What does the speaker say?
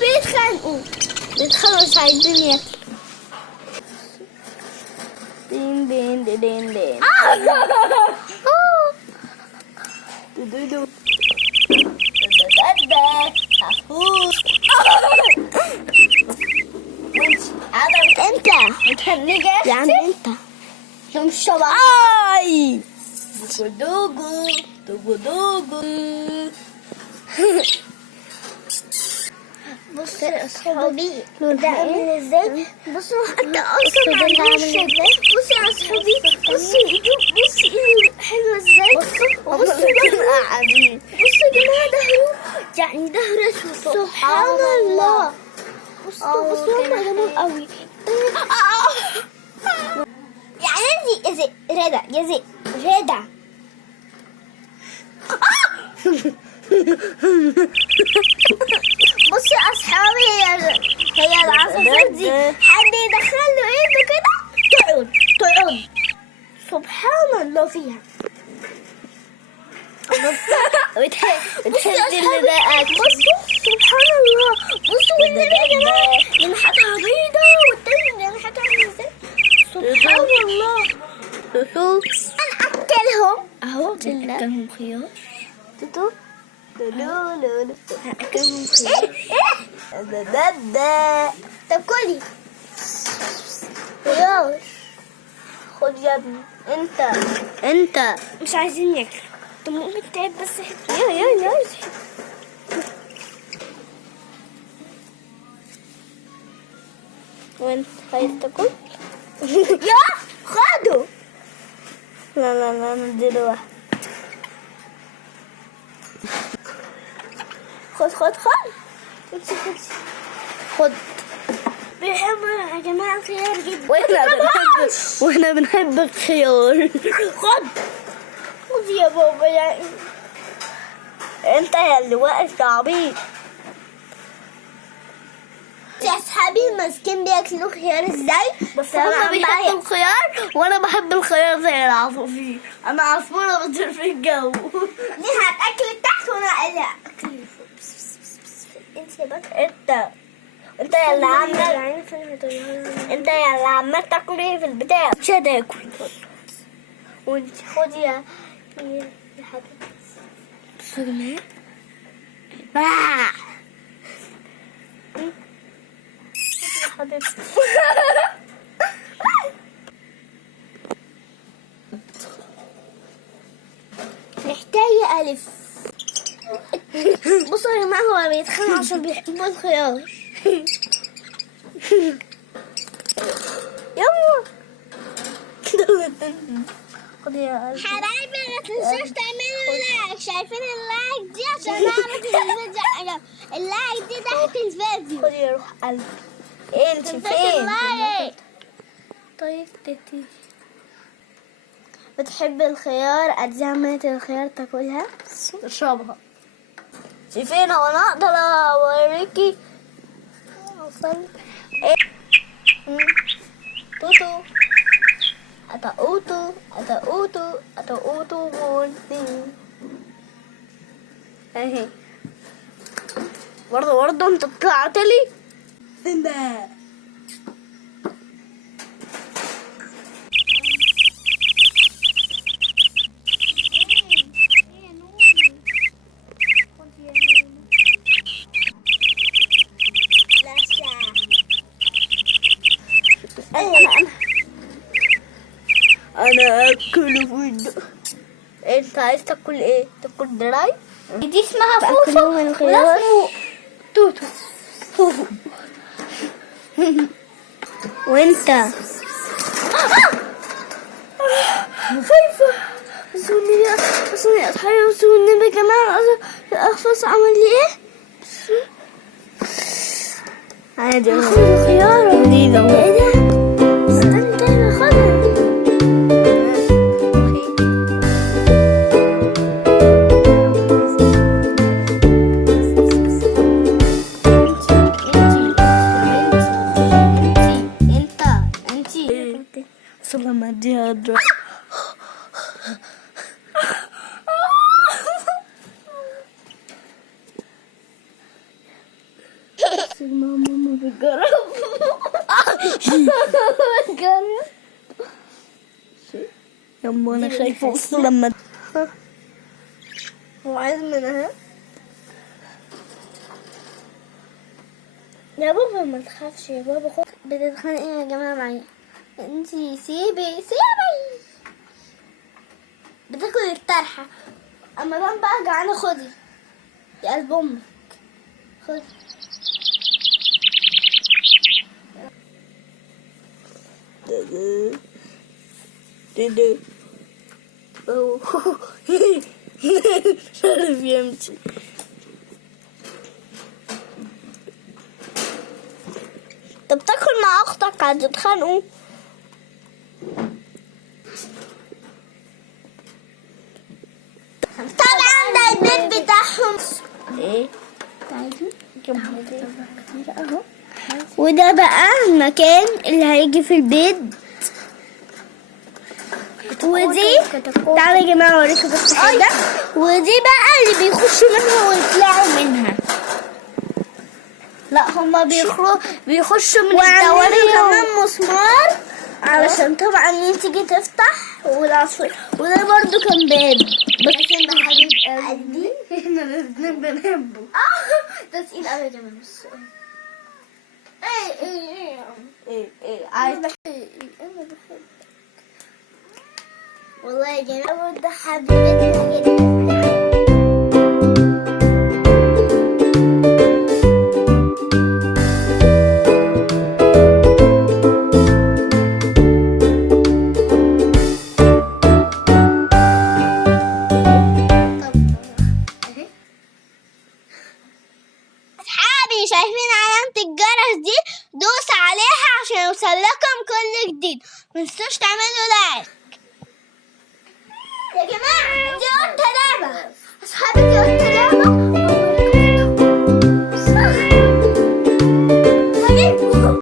بيتخانقوا مش عايزين ياكلوا. دين دين دين دين دين. دودو عصفور. انت متهنجة يا عم انت مش شباب. اي دوغو دوغو دوغو. بصوا يا اصحابي ده عامل ازاي. بصوا حتى اصلا ما عامل ازاي. بصوا يا اصحابي بصوا ايده. بصوا ايده حلوه ازاي. بصوا قاعدين. بصوا يا جماعه ظهره يعني ظهره سبحان الله. بصوا هم جمال قوي. يعني انتي رضا يا زي رضا. بصوا يا اصحابي هي العصافير دي حد يدخل له ايده كده تقعد سبحان الله فيها. بتحس ان ده اكل. بصوا سبحان الله. بصوا والنبي يا جماعه جناحاتها بيضه والتاني جناحاتها عامله ازاي. سبحان الله. هنأكلهم اهو. هنأكلهم خيار. توتو لولو هنأكلهم خيار. طب كلي خيار. خد يا ابني. انت مش عايزين ناكل. طب ممكن تعب بس حته. يا وانت عايز تاكل؟ يا خدوا. لا نديله واحد. خد بيحبوا يا جماعه الخيار جدا. واحنا بنحب الخيار. خد يا بابا. يعني انت يا اللي واقف يا عبيط. يا اصحابي المسكين بياكلوا خيار ازاي. بس هم بيحبوا الخيار وانا بحب الخيار زي العصافير. انا عصفوره بطير في الجو. دي هتاكل تحت وانا اكل فوق. انت يا اللي عمال تاكل ايه في البتاع. مش هتاكل. وانت خدي يا حبيبتي. بصوا يا جماعه يا حبيبتي. محتاج ألف. بصوا يا جماعه هو بيتخانق عشان بيحبوا الخيار. يلا حبايبي ما تنسوش تعملوا لايك. شايفين اللايك دي عشان نعرف الفيديو عجب. اللايك دي تحت الفيديو. خدي يا روح قلبي. انت فين؟ طيب تيتي بتحب الخيار. ادي عملت الخيار تاكلها تشربها. شايفين هو انا اقدر اوريكي اوصل ايه. توتو اتاوتو بولتي اهي. برضه انت طلعت لي سندا. انا اكل فيديو. انت عايز تاكل ايه؟ تاكل دراي؟ دي اسمها فوفو وده اسمه توتو. فوفو. وانت خايفه. بصوني اصحابي. بصوني يا جماعه الاخفص عمل لي ايه. عادي اخد الخياره جديده. ايه ده؟ استنى طيب اخدها. لما اديها اضرب. بصي ماما بتجرب. بتجرب. يما انا خايفه بص لما هو عايز منها. يا بابا ما تخافش يا بابا، خد. بتتخانقي يا جماعه معايا. انتي سيبي. بتاكل الطرحه. اما دام بقى جعانه خدي يا قلب امك. خدي. ديدي مش عارف يمشي. طب تاكل مع اختك هتتخانقوا. طبعا ده البيت بتاعهم. ايه اهو. وده بقى المكان اللي هيجي في البيت. ودي تعالوا يا جماعه اوريكم بس حاجه. ودي بقى اللي بيخشوا منها ويطلعوا منها. لا هما بيخشوا من الدوالي كمان مسمار علشان طبعا مين تيجي تفتح. والعصفور وده برضو كان باب بس انا حبيب قلبي. احنا الاثنين بنحبه. ده تقيل قوي يا جماعه. بس ايه عايز انا بحبك والله يا جماعه. ده حبيبتنا جدا. شايفين علامة الجرس دي؟ دوس عليها عشان يوصل لكم كل جديد. متنسوش تعملوا لايك.